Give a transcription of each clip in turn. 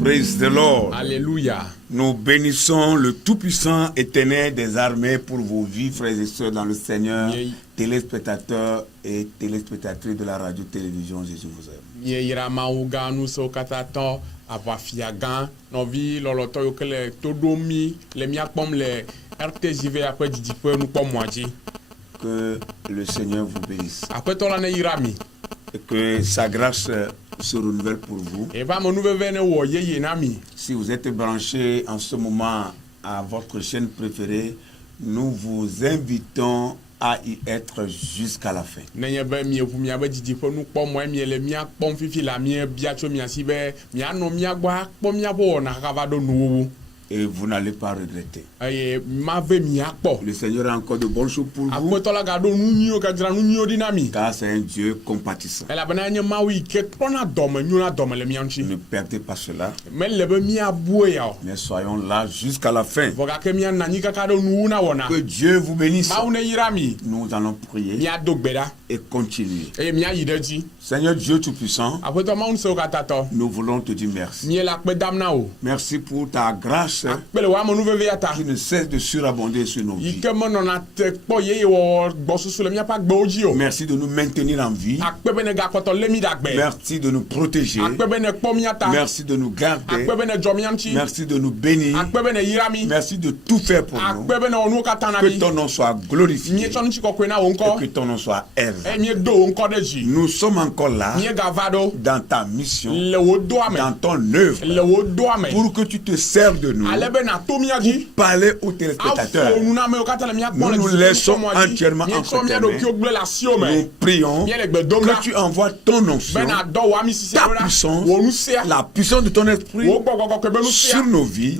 Praise the Lord. Alléluia. Nous bénissons le Tout-Puissant éternel des armées pour vos vies, frères et sœurs dans le Seigneur, téléspectateurs et téléspectatrices de la radio-télévision. Jésus vous aime. Que le Seigneur vous bénisse. Et que sa grâce se renouvelle pour vous. Si vous êtes branché en ce moment à votre chaîne préférée, nous vous invitons à y être jusqu'à la fin. Et vous n'allez pas regretter. Le Seigneur a encore de bonnes choses pour vous. Car c'est un Dieu compatissant. Ne perdez pas cela. Mais soyons là jusqu'à la fin. Que Dieu vous bénisse. Nous allons prier. et continuer. Et mia yidedi. Seigneur Dieu Tout-Puissant, Après ma unse okatato. nous voulons te dire merci. Mie la kpe damna o. Merci pour ta grâce Pele wa mo nuve veata. qui ne cesse de surabonder sur nos vies. Ike mo nona te kpo ye wo gbosusu le mia pa gbe oji o. Merci de nous maintenir en vie. Akpe bene ga koto lemi dagbe. Merci de nous protéger. Akpe bene kpo miata. Merci de nous garder. Akpe bene jomianchi. Merci de nous bénir. Akpe bene yirami. Merci de tout faire pour nous. Akpe bene onu katana Que mi. ton nom soit glorifié. Mie chonu chiko kwena onko. Et que ton nom soit élevé. E mie do onko deji. Nous sommes encore là Mie gavado. dans ta mission, Le wo do ame. dans ton œuvre, Le wo do ame. pour que tu te serves de nous, Alebe na to miaji. parler aux téléspectateurs. Afo nuna me okatala mia Nous nous laissons entièrement entre tes mains. Nous prions que tu envoies ton onction, ta puissance, la puissance de ton esprit sur nos vies,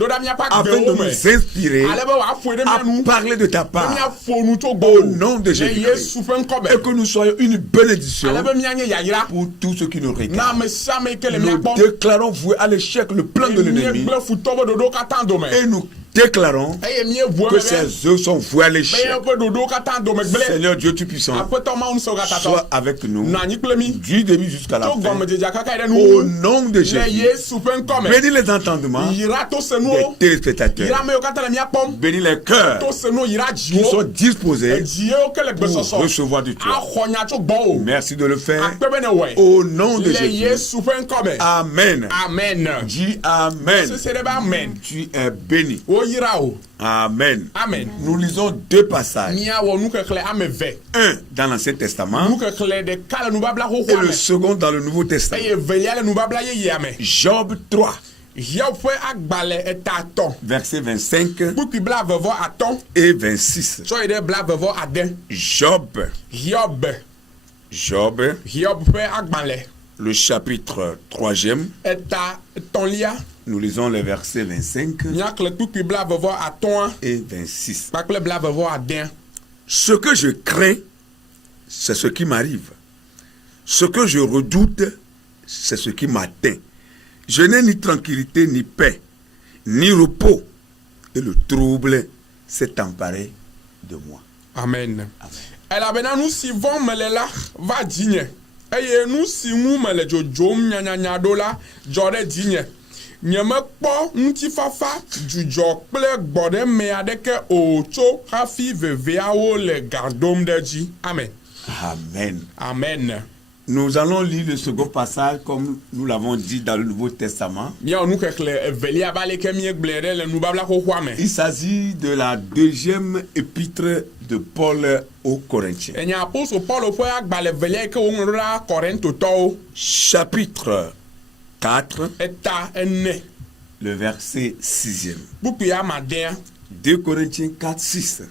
afin de nous inspirer à parler de ta part au nom de Jésus-Christ, et que nous soyons une bénédiction pour tous ceux qui nous regardent. Nous déclarons voué à l'échec le plan de l'ennemi et nous déclarons que ces œuvres sont vouées à l'échec. Seigneur Dieu Tout-Puissant, sois avec nous du début jusqu'à la fin. Au nom de Jésus, bénis les entendements des téléspectateurs. Bénis les cœurs qui sont disposés pour recevoir du toi. Merci de le faire au nom de Jésus. Amen. Amen. Dis Amen. Tu es béni. Amen. Amen. Nous lisons deux passages. Un dans l'Ancien Testament et le second dans le Nouveau Testament. Job 3. Verset 25 et 26. Job. Le chapitre 3e. Nous lisons les versets 25 et 26. Ce que je crains, c'est ce qui m'arrive. Ce que je redoute, c'est ce qui m'atteint. Je n'ai ni tranquillité, ni paix, ni repos. Et le trouble s'est emparé de moi. Amen. Elle a bien nous si vont me la va digne. Et nous si nous me le jom nya dola jore digne. Nyeme kpo ntifafa jujo kple gbode me adeke ocho hafi veveawo le gardom deji. Amen. Amen. Amen. Nous allons lire le second passage comme nous l'avons dit dans le Nouveau Testament. Il s'agit de la deuxième épître de Paul aux Corinthiens. Chapitre 4, le verset 6e. 2 Corinthiens 4, 6.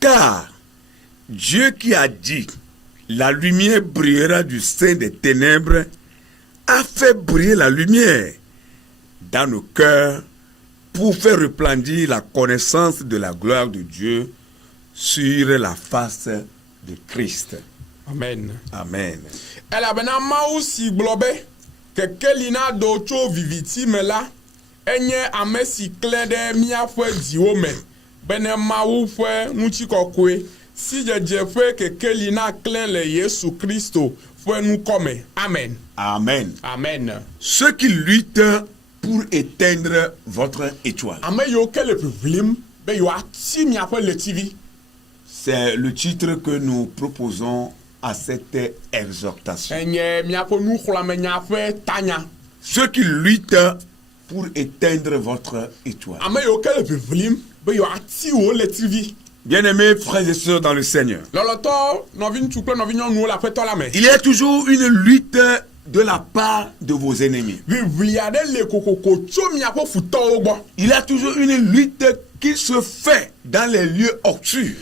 Car Dieu qui a dit, la lumière brillera du sein des ténèbres, a fait briller la lumière dans nos cœurs pour faire resplendir la connaissance de la gloire de Dieu sur la face de Christ. Amen. Amen. Elle a bien aussi globé que quelqu'un d'autre viviti me la enye amesi klede mia fwe diome bene mawu fwe nuchi kokwe si je fwe que quelqu'un clé le Jésus Christo fwe nous comme. Amen. Amen. Amen. Ceux qui luttent pour éteindre votre étoile. Amen yo quel problème be yo ati mi après le TV. C'est le titre que nous proposons à cette exhortation. Ceux qui luttent pour éteindre votre étoile. Bien-aimés frères et sœurs dans le Seigneur, il y a toujours une lutte de la part de vos ennemis. Il y a toujours une lutte qui se fait dans les lieux obscurs.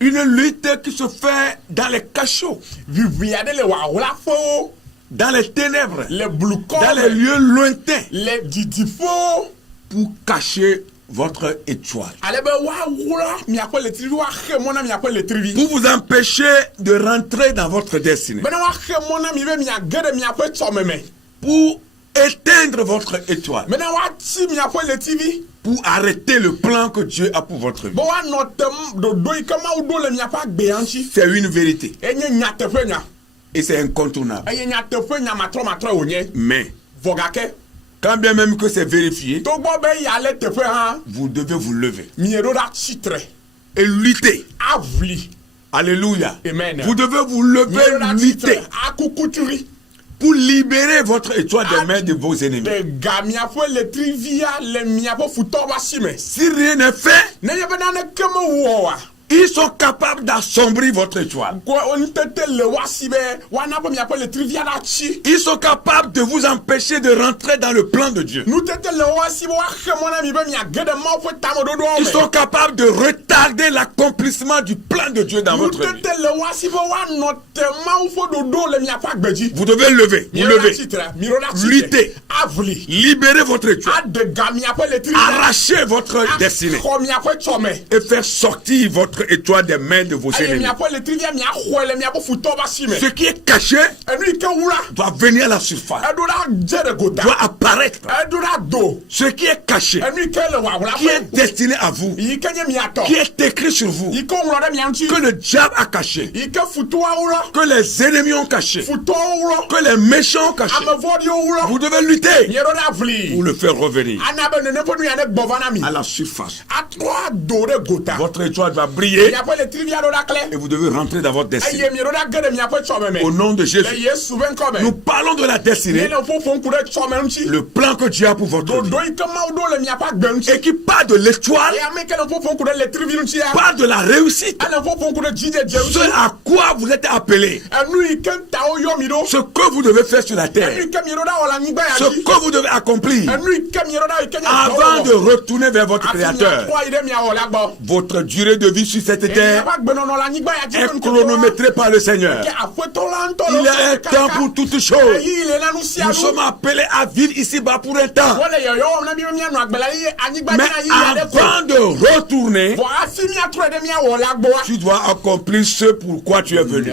Une lutte qui se fait dans les cachots, dans les ténèbres, dans les lieux lointains, pour cacher votre étoile, pour vous empêcher de rentrer dans votre destinée, pour éteindre votre étoile pour arrêter le plan que Dieu a pour votre vie. C'est une vérité. Et c'est incontournable. Mais quand bien même que c'est vérifié, vous devez vous lever et lutter. Alléluia. Amen. Vous devez vous lever, lutter pour libérer votre étoile des mains de vos ennemis. Si rien n'est fait, ils sont capables d'assombrir votre étoile. Ils sont capables de vous empêcher de rentrer dans le plan de Dieu. Ils sont capables de retarder l'accomplissement du plan de Dieu dans votre vie. Vous devez lever, lutter, libérer votre étoile, arracher votre destinée et faire sortir votre étoile des mains de vos ennemis. Ce qui est caché doit venir à la surface, doit apparaître. Ce qui est caché, qui est destiné à vous, qui est écrit sur vous, que le diable a caché, que les ennemis ont caché, que les méchants ont caché, vous devez lutter pour le faire revenir à la surface. Votre étoile va briller et vous devez rentrer dans votre destinée. Au nom de Jésus, nous parlons de la destinée, le plan que Dieu a pour votre vie, et qui part de l'étoile, part de la réussite, ce à quoi vous êtes appelés, ce que vous devez faire sur la terre, ce que vous devez accomplir avant de retourner vers votre Créateur. Votre durée de vie sur cette terre est chronométrée par le Seigneur. Il y a un temps pour toutes choses. Nous sommes appelés à vivre ici-bas pour un temps. Mais avant de retourner, tu dois accomplir ce pourquoi tu es venu.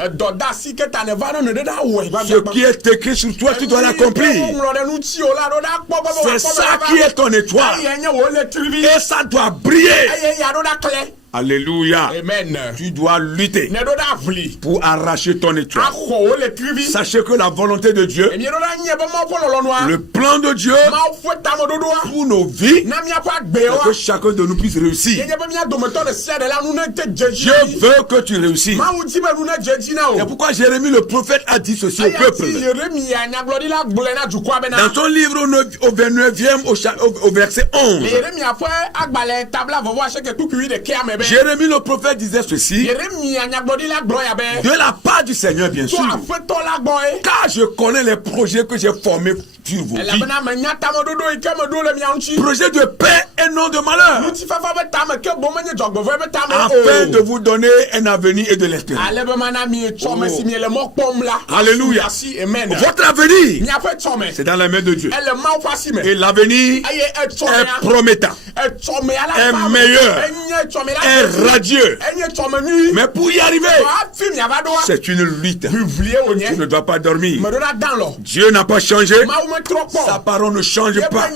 Ce qui est écrit sur toi, tu dois l'accomplir. C'est ça qui est ton étoile. Et ça doit briller. Alléluia. Amen. Tu dois lutter pour arracher ton étoile. Sachez que la volonté de Dieu, le plan de Dieu pour nos vies, c'est que chacun de nous puisse réussir. Dieu veut que tu réussisses. C'est pourquoi Jérémie le prophète a dit ceci au peuple. Dans son livre au 29e au verset 11. Jérémie le prophète disait ceci, de la part du Seigneur bien sûr, car je connais les projets que j'ai formés sur vos vies. Projet de paix et non de malheur, afin de vous donner un avenir et de l'espérance. Alléluia. Votre avenir, c'est dans la main de Dieu. Et l'avenir est promettant, est meilleur, est radieux. Mais pour y arriver, c'est une lutte. Tu ne dois pas dormir. Dieu n'a pas changé. Sa parole ne change pas.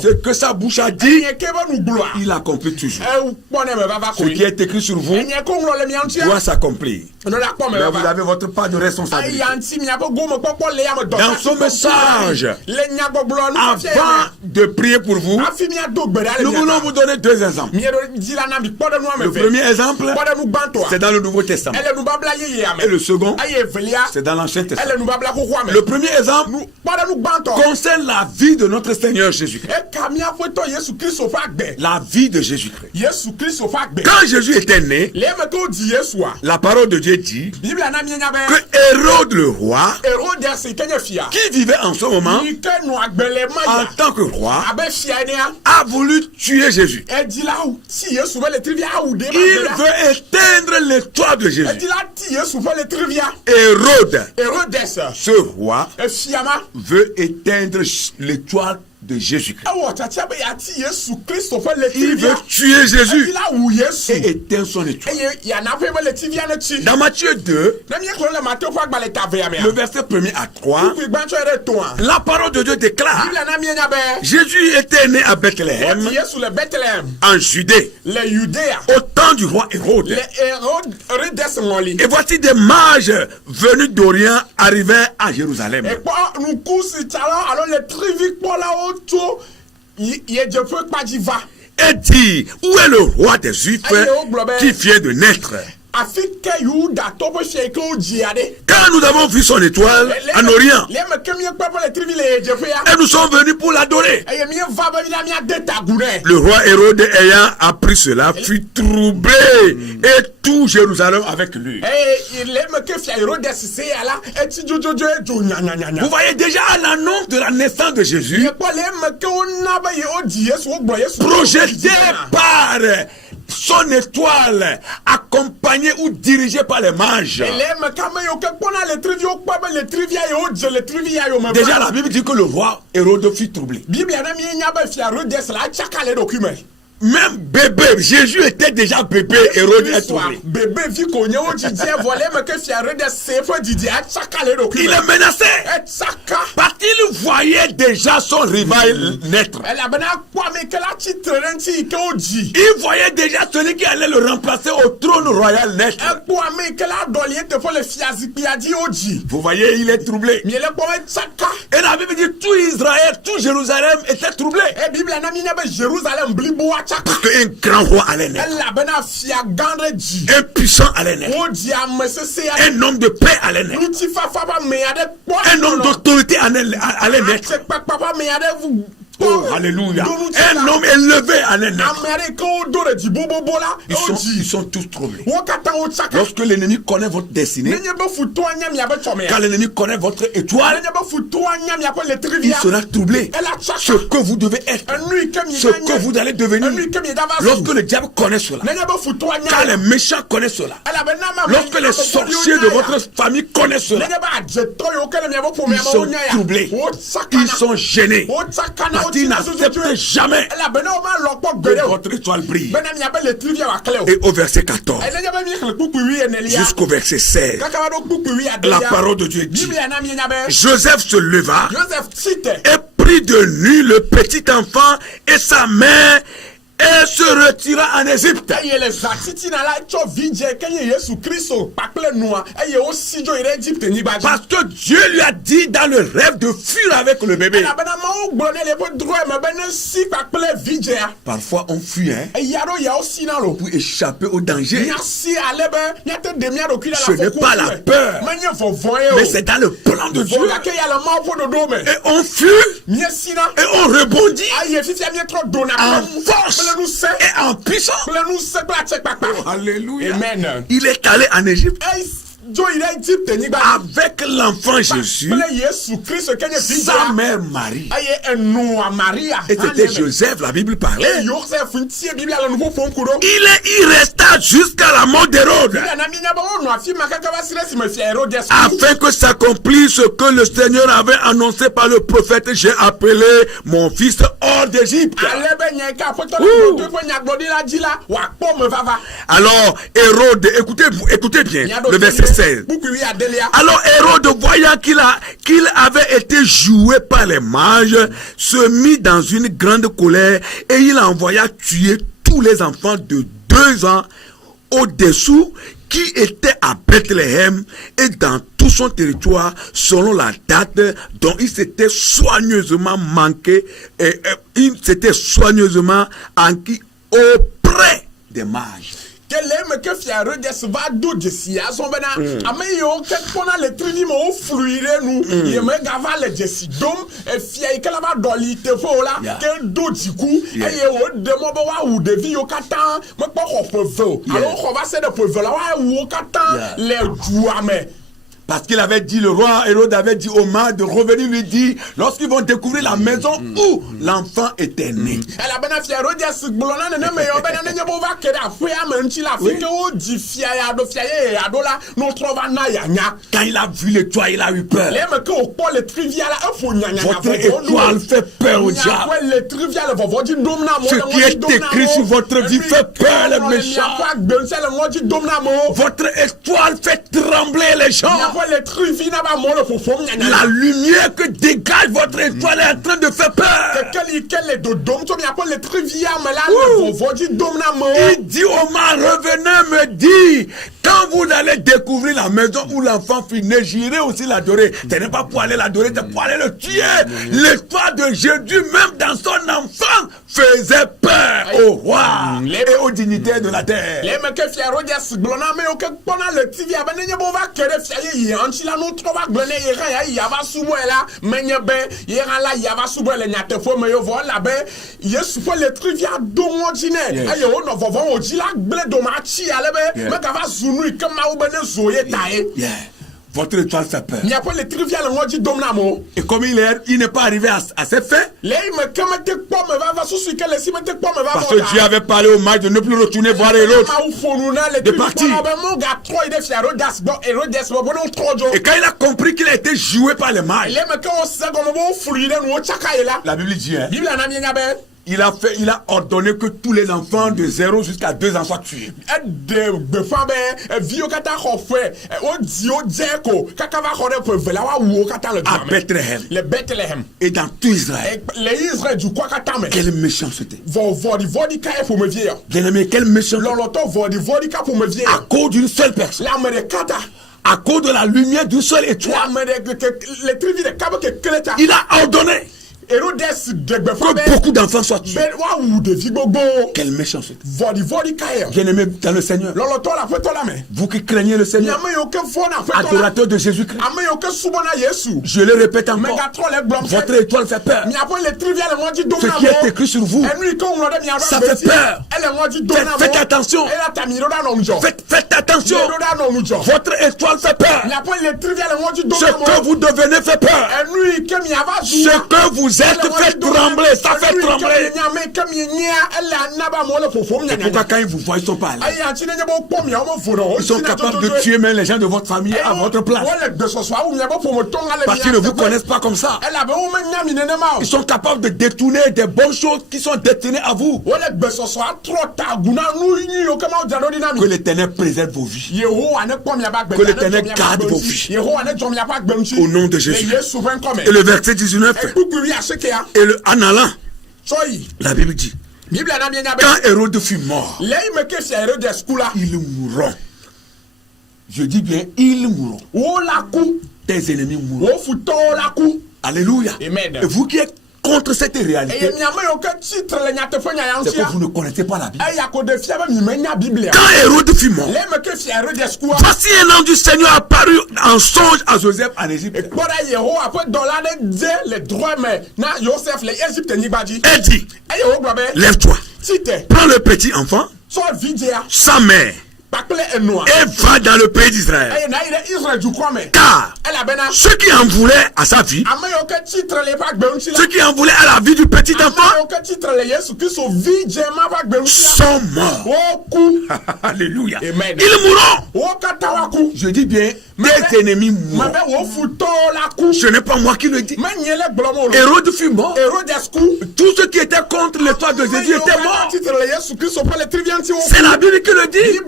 Ce que sa bouche a dit, il accomplit toujours. Ce qui est écrit sur vous doit s'accomplir. Mais vous avez votre part de responsabilité. Dans son message, avant de prier pour vous, nous voulons vous donner deux exemples. Le premier exemple, c'est dans le Nouveau Testament. Et le second, c'est dans l'Ancien Testament. Le premier exemple concerne la vie de notre Seigneur Jésus-Christ. La vie de Jésus-Christ. Quand Jésus était né, la parole de Dieu dit que Hérode le roi, qui vivait en ce moment en tant que roi, a voulu tuer Jésus. Il veut éteindre l'étoile de Jésus. Hérode, ce roi, veut éteindre l'étoile de Jésus-Christ. Il veut tuer Jésus et éteindre son étoile. Dans Matthieu 2, le verset 1er à 3, la parole de Dieu déclare: Jésus était né à Bethléem, en Judée, au temps du roi Hérode. Et voici des mages venus d'Orient arrivaient à Jérusalem. Et dit: où est le roi des Juifs qui vient de naître? Car nous avons vu son étoile en Orient et nous sommes venus pour l'adorer. Le roi Hérode, ayant appris cela, fut troublé et tout Jérusalem avec lui. Vous voyez déjà l'annonce de la naissance de Jésus projetée par son étoile, accompagnée ou dirigée par les mages. Déjà la Bible dit que le roi Hérode fut troublé. Même bébé, Jésus était déjà bébé, Hérode est troublé. Il est menacé parce qu'il voyait déjà son rival naître. Il voyait déjà celui qui allait le remplacer au trône royal naître. Vous voyez, il est troublé. Et la Bible dit tout Israël, tout Jérusalem était troublé. Parce qu'un grand roi allait naître, un puissant allait naître, un homme de paix allait naître, un homme d'autorité allait naître. Oh, alléluia. Un homme élevé allait naître. Ils sont tous troublés. Lorsque l'ennemi connaît votre destinée, quand l'ennemi connaît votre étoile, il sera troublé. Ce que vous devez être, ce que vous allez devenir. Lorsque le diable connaît cela, quand les méchants connaissent cela, lorsque les sorciers de votre famille connaissent cela, ils sont troublés, ils sont gênés. Il n'accepte jamais que votre étoile brille. Et au verset 14 jusqu'au verset 16, la parole de Dieu dit: Joseph se leva et prit de nuit le petit enfant et sa mère et se retira en Égypte. Parce que Dieu lui a dit dans le rêve de fuir avec le bébé. Parfois on fuit pour échapper au danger. Ce n'est pas la peur, mais c'est dans le plan de Dieu. Et on fuit et on rebondit en force et en puissance. Oh, alléluia. Amen. Il est allé en Égypte avec l'enfant Jésus, sa mère Marie. Et c'était Joseph, la Bible parlait. Il resta jusqu'à la mort d'Hérode, afin que s'accomplisse ce que le Seigneur avait annoncé par le prophète: j'ai appelé mon fils hors d'Égypte. Alors Hérode, écoutez bien le verset 16. Alors Hérode, voyant qu'il avait été joué par les mages, se mit dans une grande colère et il envoya tuer tous les enfants de 2 ans au-dessous qui étaient à Bethléem et dans tout son territoire, selon la date dont il s'était soigneusement manqué et il s'était soigneusement enquis auprès des mages. Parce qu'il avait dit, le roi Hérode avait dit au mari de revenir lui dire, lorsqu'ils vont découvrir la maison où l'enfant était né. Quand il a vu l'étoile, il a eu peur. Votre étoile fait peur au diable. Ce qui est écrit sur votre vie fait peur les méchants. Votre étoile fait trembler les gens. La lumière que dégage votre étoile est en train de faire peur. Il dit au mari, revenez me dire, quand vous allez découvrir la maison où l'enfant fut né, j'irai aussi l'adorer. Ce n'est pas pour aller l'adorer, c'est pour aller le tuer. L'étoile de Jésus, même dans son enfant, faisait peur au roi et aux dignitaires de la terre. Votre étoile fait peur. Et comme il n'est pas arrivé à ses faits, parce que Dieu avait parlé au mari de ne plus retourner voir Hérode, de partir. Et quand il a compris qu'il a été joué par les mages, la Bible dit, il a ordonné que tous les enfants de 0 jusqu'à 2 ans soient tués. À Bethléem. Et dans tout Israël. Quelle méchanceté. Bien-aimé, quelle méchanceté. À cause d'une seule personne. À cause de la lumière d'une seule étoile. Il a ordonné que beaucoup d'enfants soient tués. Quelle méchanceté. Bien-aimé dans le Seigneur, vous qui craignez le Seigneur, adorateur de Jésus-Christ, je le répète encore, votre étoile fait peur. Ce qui est écrit sur vous, ça fait peur. Faites attention. Faites attention. Votre étoile fait peur. Ce que vous devenez fait peur. Ce que vous êtes fait trembler, ça fait trembler. Et pourquoi quand ils vous voient, ils sont pas allés. Ils sont capables de tuer même les gens de votre famille à votre place. Parce qu'ils ne vous connaissent pas comme ça. Ils sont capables de détourner des bonnes choses qui sont destinées à vous. Que l'Éternel préserve vos vies. Que l'Éternel garde vos vies. Au nom de Jésus. Et le verset 19. Et en allant, la Bible dit, quand Hérode fut mort, ils mourront. Je dis bien, ils mourront. Tes ennemis mourront. Alléluia. Amen. Et vous qui êtes contre cette réalité, c'est que vous ne connaissez pas la Bible. Quand Hérode fut mort, voici un ange du Seigneur apparu en songe à Joseph en Égypte. Elle dit, lève-toi, prends le petit enfant, sa mère, et va dans le pays d'Israël. Car ceux qui en voulaient à sa vie, ceux qui en voulaient à la vie du petit enfant, sont morts. Alléluia. Ils mourront. Je dis bien, tes ennemis mourront. Ce n'est pas moi qui le dis. Hérode fut mort. Tous ceux qui étaient contre l'étoile de Jésus étaient morts. C'est la Bible qui le dit.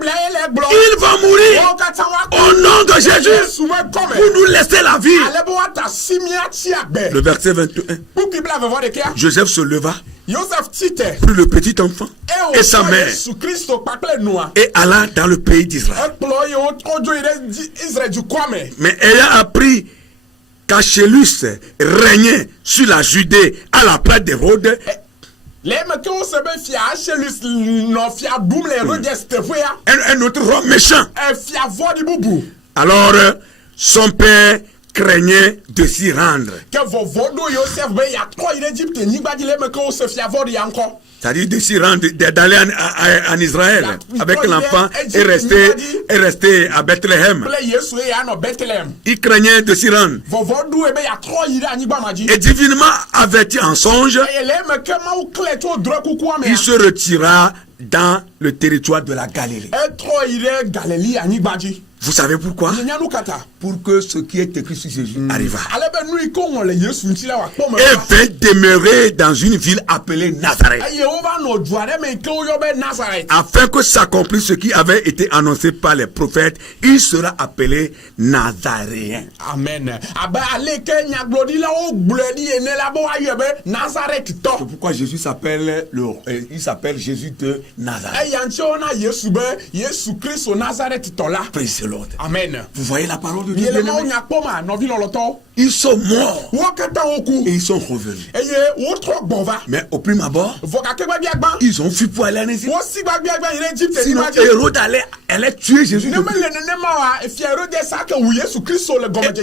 Il va mourir au nom de Jésus pour nous laisser la vie. Le verset 21. Joseph se leva, prit le petit enfant et sa mère et alla dans le pays d'Israël. Mais ayant appris qu'Achélus régnait sur la Judée à la place d'Hérode, un autre roi méchant. Alors son père craignait de s'y rendre. C'est-à-dire de s'y rendre, d'aller en Israël avec l'enfant et rester à Bethléem. Il craignait de s'y rendre. Et divinement averti en songe, il se retira dans le territoire de la Galilée. Vous savez pourquoi? Pour que ce qui est écrit sur Jésus arriva. Et vint demeurer dans une ville appelée Nazareth. Afin que s'accomplisse ce qui avait été annoncé par les prophètes, il sera appelé Nazaréen. Amen. C'est pourquoi Jésus s'appelle Jésus de Nazareth. Praise the Lord. Amen. Vous voyez la parole de Dieu. Ils sont morts et ils sont revenus. Mais au prime abord, ils ont fui pour aller en Égypte. Sinon, Hérode allait tuer Jésus. Et au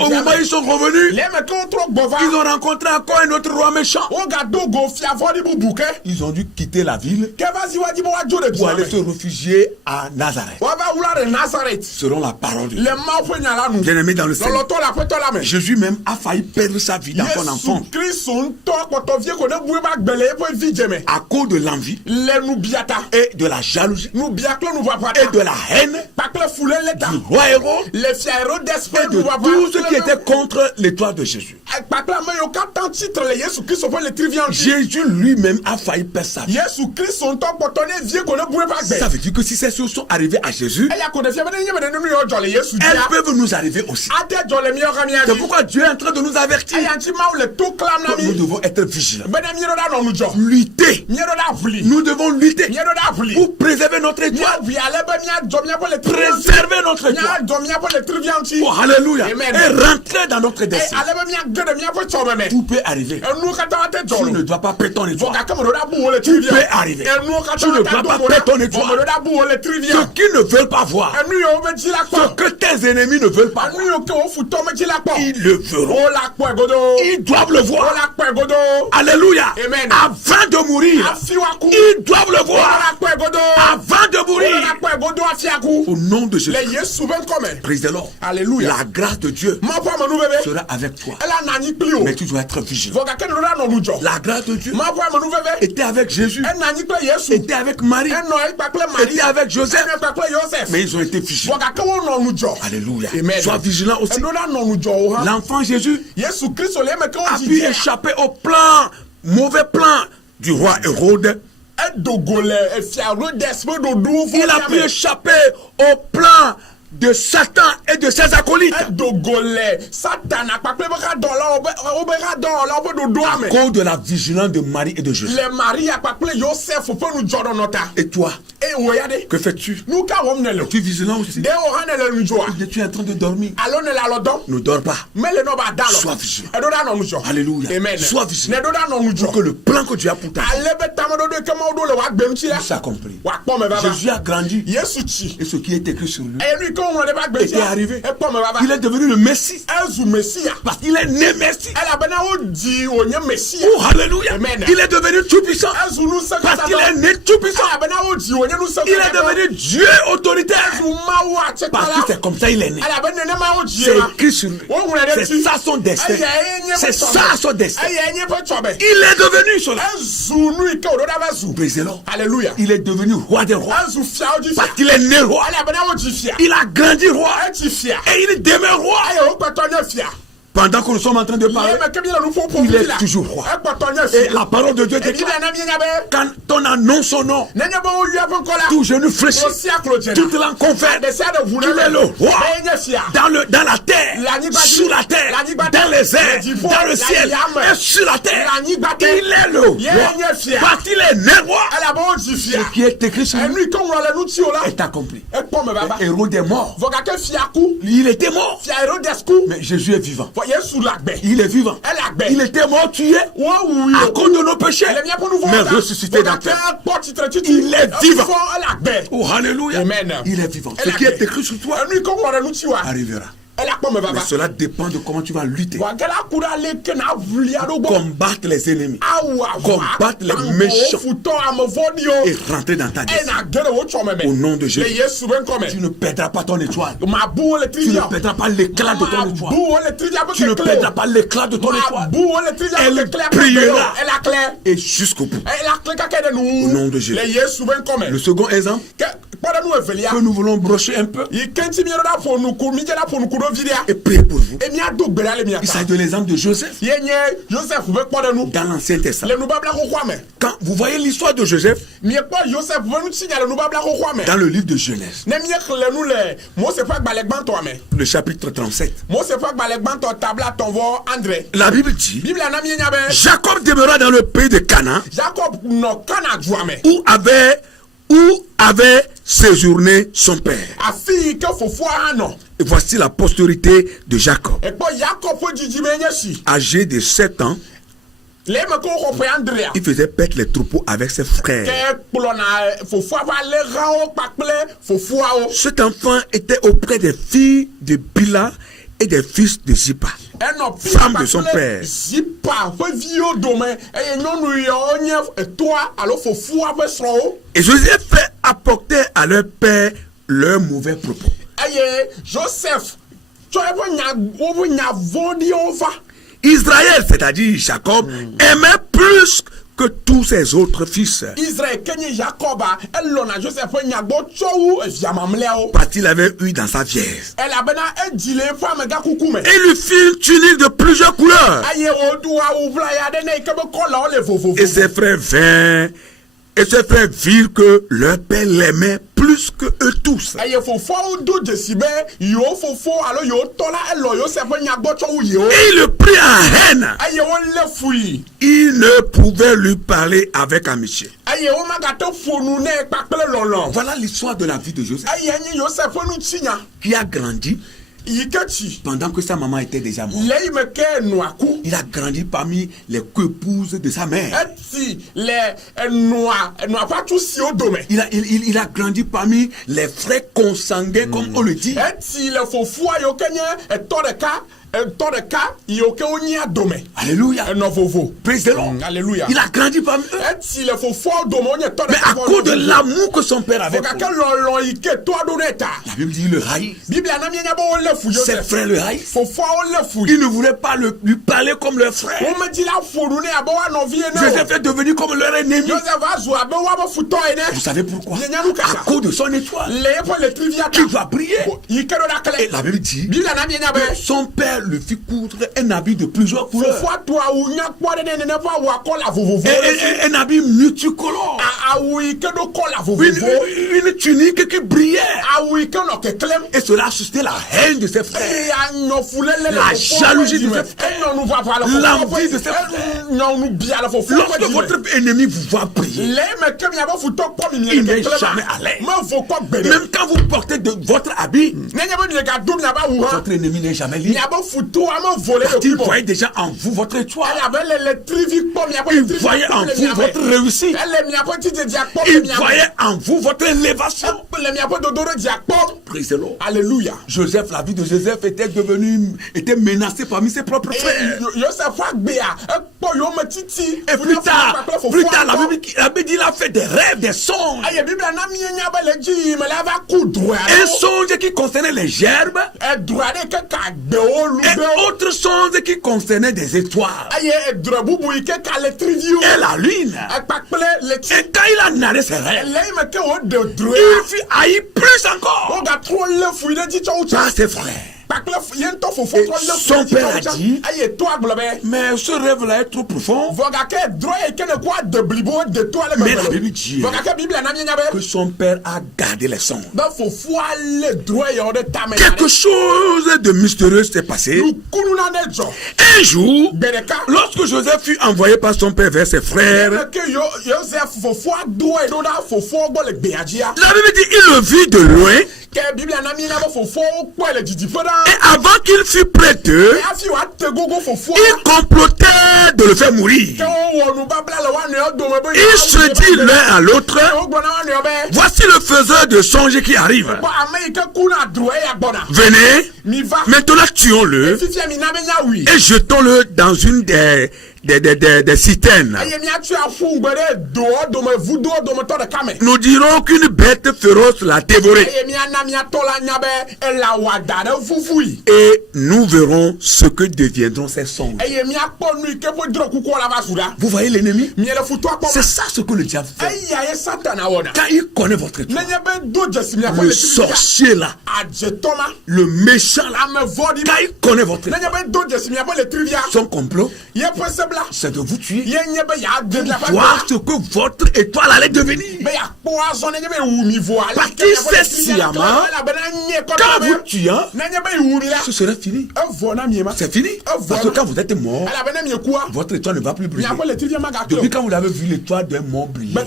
moment où ils sont revenus, ils ont rencontré encore un autre roi méchant. Ils ont dû quitter la ville pour aller se réfugier à Nazareth. Selon la parole de Dieu. Bien-aimé dans le Seigneur, Jésus même a failli perdre sa vie dans son enfant à cause de l'envie et de la jalousie et de la haine du roi Hérode et de tout ce qui était contre l'étoile de Jésus. Jésus lui-même a failli perdre sa vie. Ça veut dire que si ces choses sont arrivées à Jésus, elles peuvent nous arriver aussi. C'est pourquoi Dieu est en train de nous avertir que nous devons être vigilants. Lutter. Nous devons lutter pour préserver notre étoile. Préserver notre étoile. Oh, alléluia. Et rentrer dans notre destin. Tout peut arriver. Tu ne dois pas perdre ton étoile. Tout peut arriver. Tu ne dois pas perdre ton étoile. Ceux qui ne veulent pas voir, ce que tes ennemis ne veulent pas voir, ils le verront. Ils doivent le voir. Alléluia. Amen. Avant de mourir, ils doivent le voir. Avant de mourir. Au nom de Jésus. Praise the Lord. Alléluia. La grâce de Dieu sera avec toi. Mais tu dois être vigilant. La grâce de Dieu était avec Jésus, était avec Marie, était avec Joseph. Mais ils ont été vigilants. Alléluia. Amen. Sois vigilant aussi. L'enfant Jésus a pu échapper au mauvais plan du roi Hérode. Il a pu échapper au plan de Satan et de ses acolytes. À cause de la vigilance de Marie et de Joseph. Et toi, que fais-tu? Es-tu vigilant aussi? Tu es en train de dormir. Ne dors pas. Sois vigilant. Alléluia. Amen. Sois vigilant pour que le plan que tu as pour ta vie s'accomplisse. Jésus a grandi et ce qui est écrit sur lui était arrivé. Il est devenu le Messie parce qu'il est né Messie. Oh, alléluia. Amen. Il est devenu tout puissant parce qu'il est né tout puissant. Il est devenu Dieu autoritaire parce que c'est comme ça il est né. C'est écrit sur lui. C'est ça son destin. C'est ça son destin. Il est devenu cela. Alléluia. Il est devenu roi des rois parce qu'il est né roi. Il a grandi roi et il demeure roi. Pendant que nous sommes en train de parler, il est toujours roi. Et la parole de Dieu déclare, quand on annonce son nom, tout genou fléchit, toute langue confesse qu'il est le roi dans la terre, sous la terre, dans les airs, dans le ciel et sur la terre. Il est le roi parce qu'il est né roi. Ce qui est écrit sur lui est accompli. Hérode est mort. Il était mort. Mais Jésus est vivant. Il est vivant. Il était mort, tué à cause de nos péchés, mais ressuscité dans la terre. Il est vivant. Oh, alléluia. Amen. Il est vivant. Ce qui est écrit sur toi arrivera. Mais cela dépend de comment tu vas lutter. Combattre les ennemis. Combattre les méchants. Et rentrer dans ta destinée. Au nom de Jésus. Tu ne perdras pas ton étoile. Tu ne perdras pas l'éclat de ton étoile. Tu ne perdras pas l'éclat de ton étoile. Elle priera. Et jusqu'au bout. Au nom de Jésus. Le second exemple que nous voulons brocher un peu et prier pour vous. Il s'agit de l'exemple de Joseph dans l'Ancien Testament. Quand vous voyez l'histoire de Joseph dans le livre de Genèse, le chapitre 37, la Bible dit Jacob demeura dans le pays de Canaan où avait séjourné son père. Et voici la postérité de Jacob. Âgé de 7 ans, il faisait paître les troupeaux avec ses frères. Cet enfant était auprès des filles de Bila et des fils de Zipa, femme de son père. Et Joseph apportait à leur père leurs mauvais propos. Israël, c'est-à-dire Jacob, aimait plus que tous ses autres fils. Parce qu'il avait eu dans sa vierge. Et lui fit une tunique de plusieurs couleurs. Et ses frères vinrent. Et ses frères virent que leur père l'aimait plus que eux tous. Et il le prit en haine. Il ne pouvait lui parler avec amitié. Voilà l'histoire de la vie de Joseph, qui a grandi pendant que sa maman était déjà morte. Il a grandi parmi les coépouses de sa mère. Il a grandi parmi les frères consanguins, comme on le dit. Alléluia. Praise the Lord. Alléluia. Il a grandi parmi eux. Mais à cause de l'amour que son père avait pour lui, la Bible dit le haït. Ses frères le haïssent. Il ne voulait pas lui parler comme leur frère. Joseph est devenu comme leur ennemi. Vous savez pourquoi? À cause de son étoile qui doit briller. Et la Bible dit que son père le fit coudre un habit de plusieurs couleurs. Un habit multicolore. Une tunique qui brillait. Et cela suscitait la haine de ses frères. La jalousie de ses frères. L'envie de ses frères. Lorsque votre ennemi vous voit briller, il n'est jamais à l'aise. Même quand vous portez votre habit, votre ennemi n'est jamais libre. Parce qu'il voyait déjà en vous votre étoile. Il voyait en vous votre réussite. Il voyait en vous votre élévation. Alléluia. Joseph, la vie de Joseph était menacée parmi ses propres frères. Et plus tard, la Bible dit qu'il a fait des rêves, des songes. Un songe qui concernait les gerbes. Et autre chose qui concernait des étoiles. Et la lune. Et quand il a narré ses rêves, il fut haï plus encore par ses frères. Et son père a dit, mais ce rêve-là est trop profond. Mais la Bible dit que son père a gardé les songes. Quelque chose de mystérieux s'est passé. Un jour, lorsque Joseph fut envoyé par son père vers ses frères, la Bible dit il le vit de loin avant qu'il fût près d'eux, il complotait de le faire mourir. Il se dit l'un à l'autre, voici le faiseur de songes qui arrive. Venez, maintenant tuons-le et jetons-le dans une des citernes. Nous dirons qu'une bête féroce l'a dévoré. Et nous verrons ce que deviendront ces songes. Vous voyez l'ennemi? C'est ça ce que le diable fait. Quand il connaît votre étoile, le sorcier là, le méchant là, quand il connaît votre étoile, son complot, c'est de vous tuer. Voir ce que votre étoile allait devenir. Parce qu'il sait sciemment, quand vous tuez, ce sera fini. C'est fini. Parce que quand vous êtes mort, votre étoile ne va plus briller. Depuis quand vous avez vu l'étoile d'un mort briller. Donc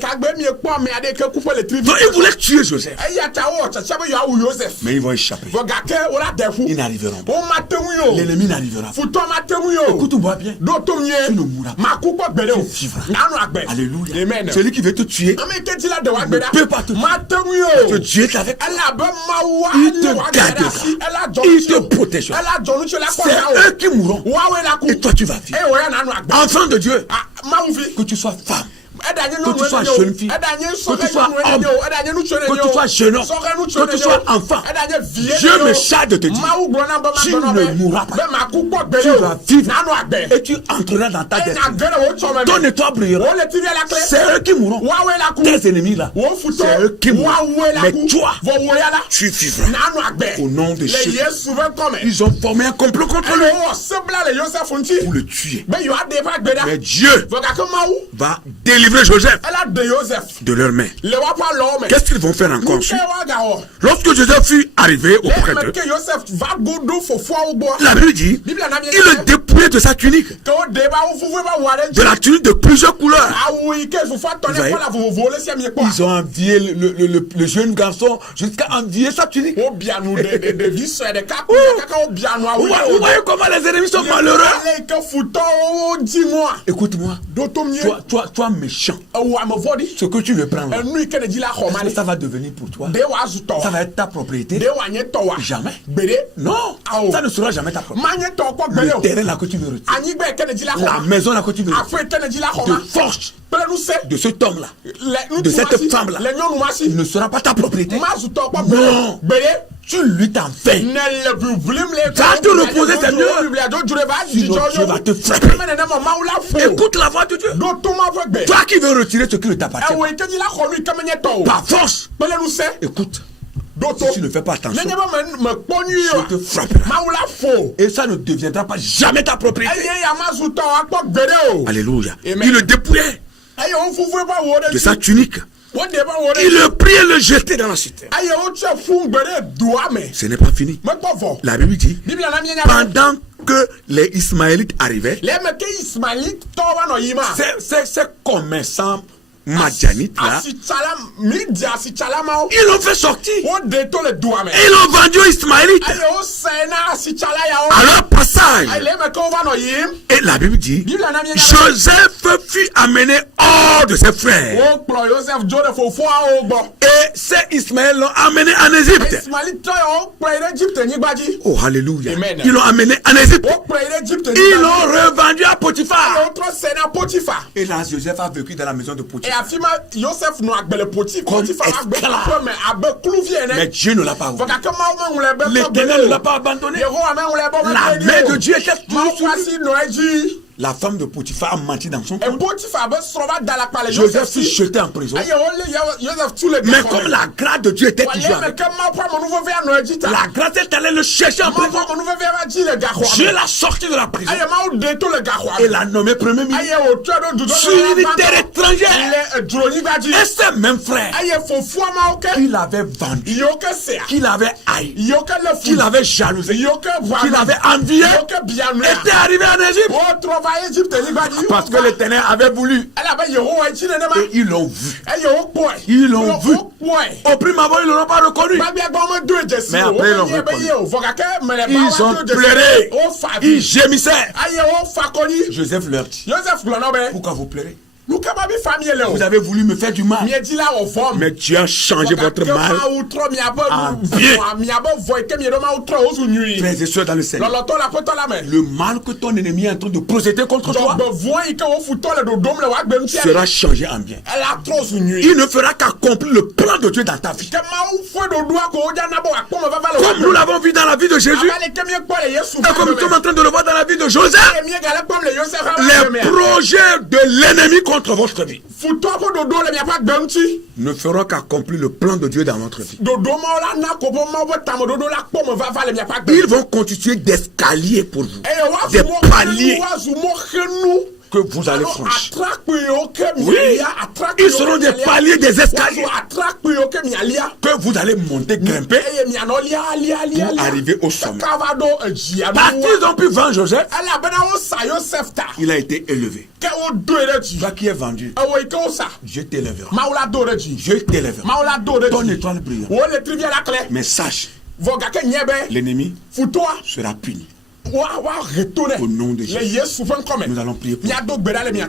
ils voulaient tuer Joseph. Mais ils vont échapper. Ils n'arriveront pas. L'ennemi n'arrivera pas. Écoute-moi bien. Tu ne mourras pas. Tu vivras. Alléluia. Amen. Celui qui veut te tuer ne peut pas te tuer. Parce que Dieu est avec toi. Il te gardera. Il te protégera. C'est eux qui mourront. Et toi tu vas vivre. Enfant de Dieu, que tu sois femme, que tu sois jeune fille, que tu sois homme, que tu sois jeune homme, que tu sois enfant, Dieu me charge de te dire, tu ne mourras pas, tu vas vivre et tu entreras dans ta destinée. Ton étoile brillera. C'est eux qui mourront. Tes ennemis là, c'est eux qui mourront. Mais toi, tu vivras. Au nom de Jésus. Ils ont formé un complot contre lui pour le tuer. Mais Dieu va délivrer Joseph de leurs mains. Qu'est-ce qu'ils vont faire encore? Lorsque Joseph fut arrivé auprès d'eux, la Bible dit, il le dépouillait de sa tunique, de la tunique de plusieurs couleurs. Ils ont envié le jeune garçon jusqu'à envier sa tunique. Vous voyez comment les ennemis sont malheureux? Écoute-moi, toi méchant, ce que tu veux prendre, est-ce que ça va devenir pour toi? Ça va être ta propriété? Jamais. Non, ça ne sera jamais ta propriété. Le terrain là que tu veux retirer, la maison là que tu veux retirer, de force de cet homme là, de cette femme là, ne sera pas ta propriété. Non. Tu luttes en vain. Va te reposer, c'est mieux. Sinon Dieu va te frapper. Écoute la voix de Dieu. Toi qui veux retirer ce qui ne t'appartient pas, par force, écoute. Si tu ne fais pas attention, je te frapperai. Et ça ne deviendra pas jamais ta propriété. Alléluia. Il le dépouillait de sa tunique. Il le prit et le jetait dans la cité. Ce n'est pas fini. La Bible dit, pendant que les Ismaélites arrivaient, ces commerçants Madianites là, ils l'ont fait sortir. Ils l'ont vendu aux Ismaélites à leur passage. Et la Bible dit, Joseph fut amené hors de ses frères. Et ces Ismaël l'ont amené en Égypte. Oh, alléluia. Ils l'ont amené en Égypte. Ils l'ont revendu à Potiphar. Et là, Joseph a vécu dans la maison de Potiphar. Mais Dieu ne l'a pas oublié. L'Éternel ne l'a pas abandonné. La main de Dieu était toujours sur lui. La femme de Potiphar a menti dans son compte. Joseph fut jeté en prison. Mais comme la grâce de Dieu était toujours avec lui, la grâce est allée le chercher en prison. Dieu l'a sorti de la prison et l'a nommé premier ministre sur une terre étrangère. Et ses mêmes frères qu'il avait vendu, qu'il avait haï, qu'il avait jalousé, qu'il avait envié, étaient arrivés en Égypte. Parce que l'Éternel avait voulu. Et ils l'ont vu. Ils l'ont vu. Au prime abord, ils ne l'ont pas reconnu. Mais après, ils l'ont reconnu. Ils ont pleuré. Ils gémissaient. Joseph leur dit, pourquoi vous pleurez? Vous avez voulu me faire du mal. Mais tu as changé votre mal en bien. Frères et sœurs dans le Seigneur, le mal que ton ennemi est en train de procéder contre toi sera changé en bien. Il ne fera qu'accomplir le plan de Dieu dans ta vie. Comme nous l'avons vu dans la vie de Jésus, et comme nous sommes en train de le voir dans la vie de Joseph, les projets de l'ennemi contre votre vie ne feront qu'accomplir le plan de Dieu dans notre vie. Ils vont constituer des escaliers pour vous, des paliers que vous allez franchir. Oui, ils seront des paliers, des escaliers que vous allez monter, grimper pour arriver au sommet. Parce qu'ils ont pu vendre Joseph, il a été élevé. Toi qui es vendu, je t'élèverai. Je t'élèverai. Ton étoile brillante. Mais sache, l'ennemi sera puni. Au nom de Jésus, nous allons prier pour vous. Alléluia.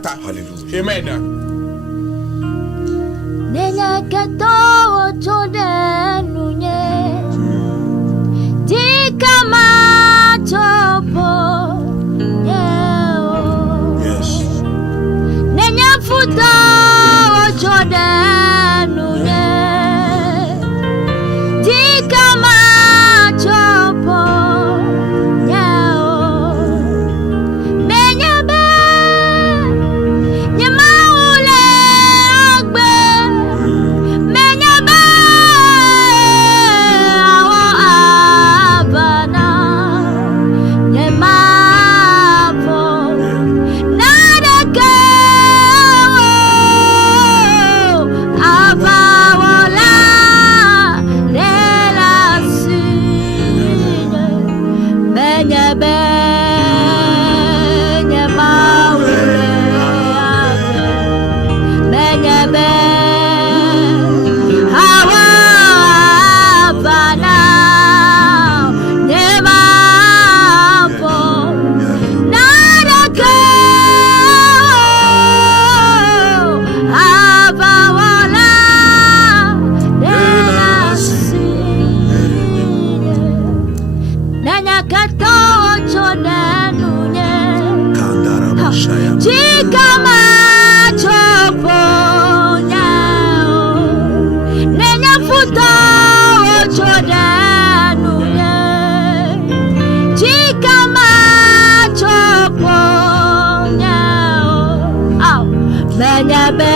Amen.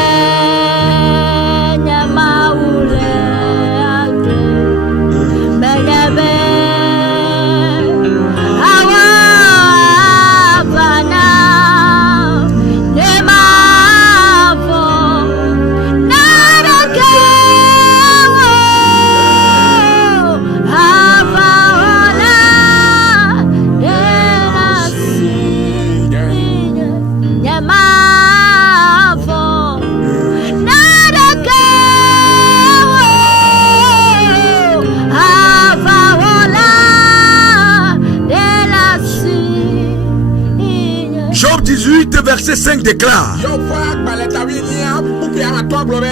Verset 5 déclare: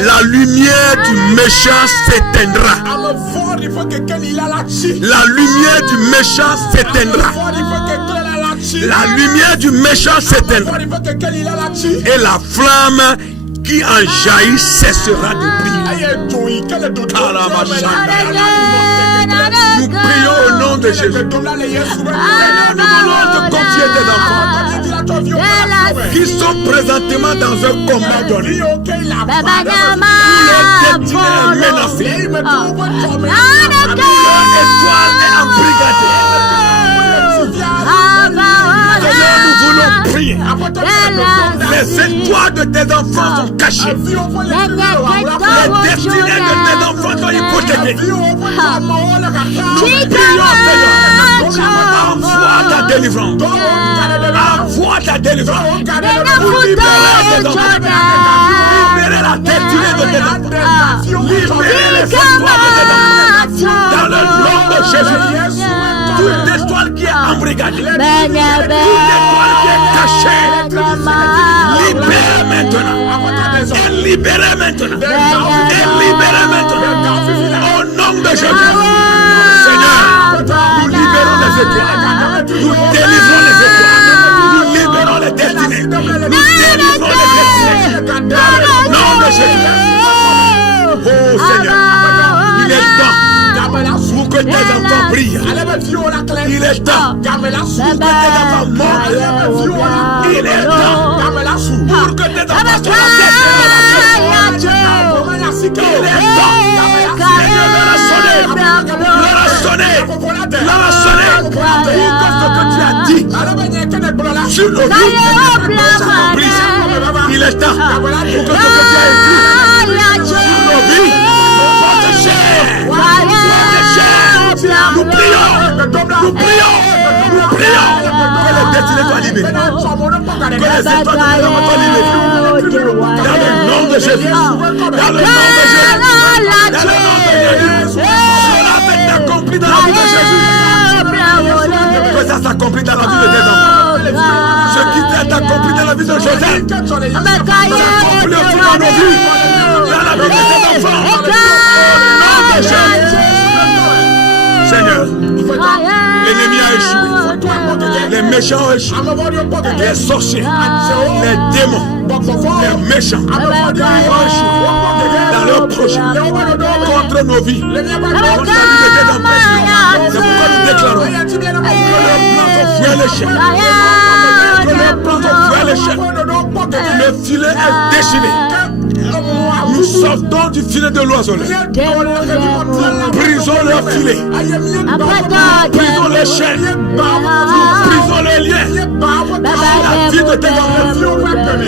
la lumière du méchant s'éteindra. La lumière du méchant s'éteindra. La lumière du méchant s'éteindra. Et la flamme qui en jaillit cessera de briller. Nous prions au nom de Jésus. Nous demandons de confier tes enfants qui sont présentement dans un combat donné. Où leur destinée est menacée. Où leur étoile est embrigadée. Seigneur, nous voulons prier. Les étoiles de tes enfants sont cachées. Les destinées de tes enfants sont hypothéquées. Nous prions, Seigneur. Envoie ta délivrance. Envoie à ta délivrance. Pour libérer tes enfants. Libérer la destinée de tes enfants. Libérer les espoirs de tes enfants. Dans le nom de Jésus. Toute étoile qui est embrigadée. Toute étoile qui est cachée. Libère maintenant. Et libérez maintenant. Et libérez maintenant. Au nom de Jésus. Seigneur, nous libérons les étoiles. Nous délivrons les étoiles. Nous libérons les destinées. Nous délivrons les destinées. Dans le nom de Jésus. Oh Seigneur, il est temps pour que tes enfants brillent. Il est temps pour que tes enfants montent. Il est temps pour que tes enfants soient la tête. Il est temps. L'heure a sonné. L'heure a sonné. L'heure a sonné. Pour que ce que tu as dit sur nos vies brise. Il est temps pour que ce que tu as écrit sur nos vies soit cher. Nous prions. Nous prions. Nous prions. Que les destinées soient libérées. Que les étoiles soient libérées. Dans le nom de Jésus. Dans le nom de Jésus. Dans le nom de Jésus. Cela est accompli dans la vie de Jésus. Que ça s'accomplit dans la vie de tes enfants. Ce qui est accompli dans la vie de Joseph s'accomplit aussi dans nos vies. Dans la vie de tes enfants. Au nom de Jésus. Seigneur, l'ennemi a échoué. Les méchants ont échoué. Les sorciers, les démons, les méchants ont échoué dans leur projet contre nos vies. Contre la vie de tes enfants. C'est pourquoi nous déclarons que leurs plans sont voués à l'échec. Que leurs plans sont voués à l'échec. Le filet est déchiré. Nous sortons du filet de l'oiseleur. Brisons leur filet. Brisons les chaînes. Brisons les liens. La vie de tes enfants.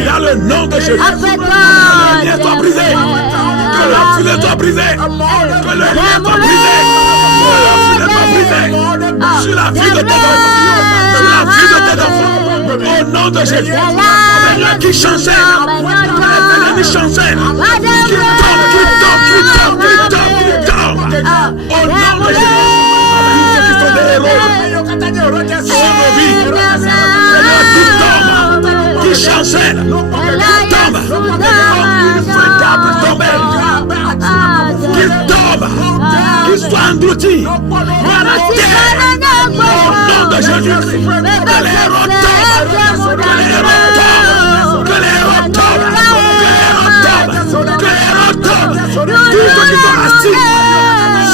Dans le nom de Jésus. Que le lien soit brisé. Que le filet soit brisé. Que le lien soit brisé. Que le filet soit brisé. Sur la vie de tes enfants. Sur la vie de tes enfants. Au nom de Jésus. Seigneur qui chancelle. L'ennemi chancelle. Qui tombe. Au nom de Jésus. Tous ceux qui sont des héros sur nos vies. Seigneur qui tombe. Qui chancelle. Tombe. Une véritable tombelle. Qui tombe. Qui soit englouti par la terre. Au nom de Jésus. Que les héros tombent. Que les héros tombent. Que les héros tombent. Que les héros tombent. Tous ceux qui sont assis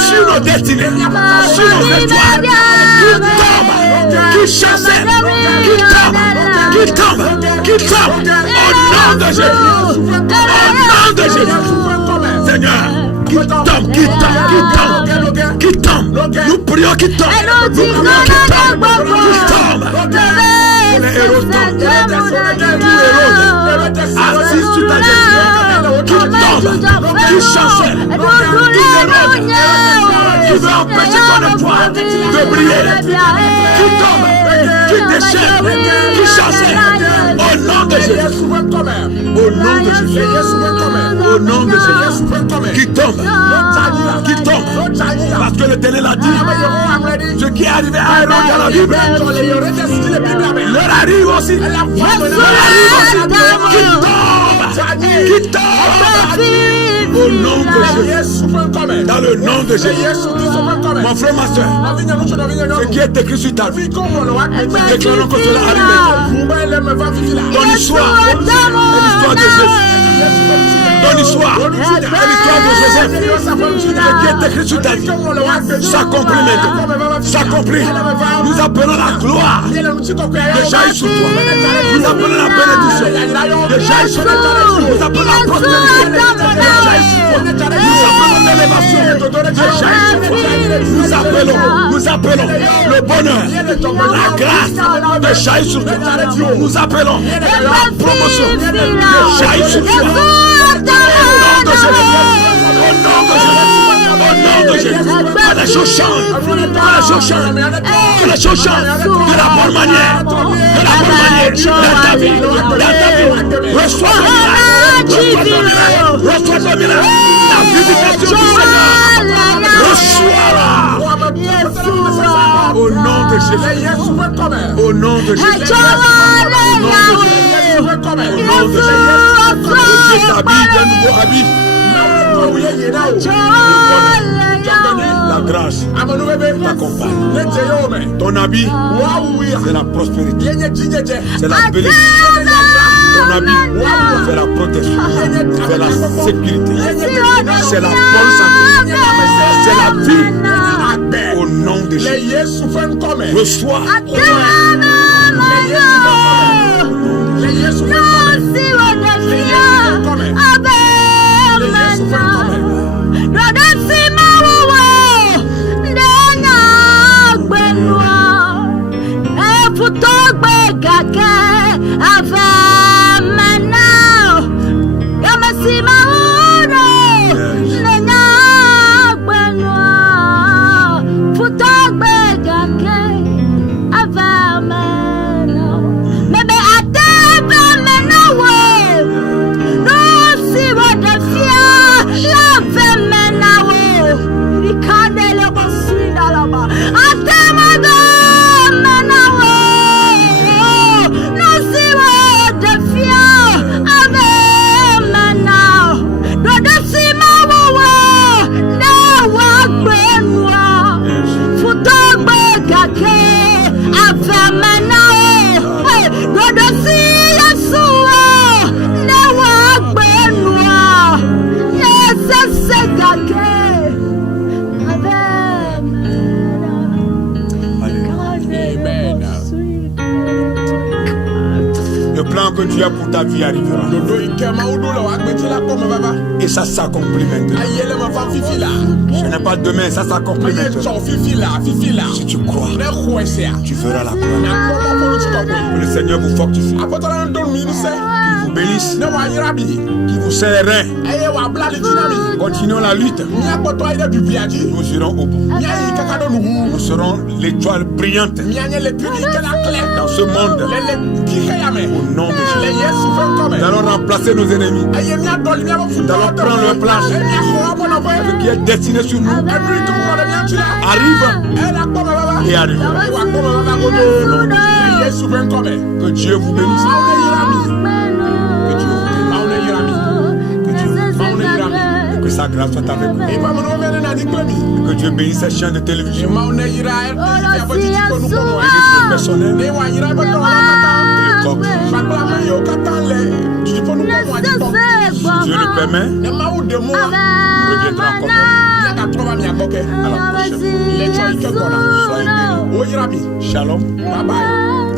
sur nos destinées, sur nos étoiles, qui tombent, qui chancellent, qui tombent, au nom de Jésus. Au nom de Jésus. Seigneur, qui tombe. Nous prions qui tombe. Les héros tombent. Assis sur ta destinée. Qui tombe. Qui chancelle. Qui veut empêcher ton espoir de briller. Qui tombe. Qui déchaîne. Qui chancelle. Au nom de Jésus. Au nom de Jésus. Au nom de Jésus. Qui tombe. Qui tombe. Parce que le délai l'a dit. Ce qui est arrivé à Aaron dans la Bible leur arrive aussi. Qui tombe. Au nom de Jésus. Dans le nom de Jésus. Mon frère, ma soeur, ce qui est écrit sur ta vie, déclarons que cela arrive. Ton histoire, l'histoire de Jésus. Ton histoire, l'histoire de Joseph. Ce qui est écrit sur ta vie s'accomplit maintenant. S'accomplit. Nous appelons la gloire de jaillir sur toi. Nous appelons la bénédiction de jaillir sur toi. Nous appelons la prospérité de jaillir sur toi. Nous appelons l'élévation de jaillir sur toi. Nous appelons le bonheur, la grâce de jaillir sur toi. Nous appelons la promotion de jaillir sur toi. Au nom de Jésus. Au nom de Jésus. Au nom de Jésus. choses changent. Que les choses changent. Que les choses changent. De la bonne manière. De la bonne manière. Dans ta vie. Reçois ton miracle. Reçois ton miracle. La visitation du Seigneur. Reçois-la. Au nom de Jésus. Au nom de Jésus. Au nom de Jésus. Dieu t'habille d'un nouveau habit. La grâce t'accompagne. Ton habit, c'est la prospérité. C'est la bénédiction. Ton habit, c'est la protection. C'est la sécurité. C'est la bonne santé. C'est la vie. Au nom de Jésus. Reçois. Le plan que Dieu a pour ta vie arrivera. Et ça s'accomplit maintenant. Ce n'est pas demain, ça s'accomplit maintenant. Si tu crois, tu feras la gloire. Que le Seigneur vous fortifie. Qu'il vous bénisse. Qu'il vous serre les reins. Continuons la lutte. Nous irons au bout. Nous serons l'étoile brillante dans ce monde. Au nom de Jésus. Nous allons remplacer nos ennemis. Nous allons prendre leur place. Ce qui est destiné sur nous arrive et arrivera. Que Dieu vous bénisse. Que sa grâce soit avec vous. Que Dieu bénisse ces chaînes de télévision. Personnel. Si Dieu le permet, nous reviendrons encore. À la prochaine. Soyez bénis. Shalom. Bye bye.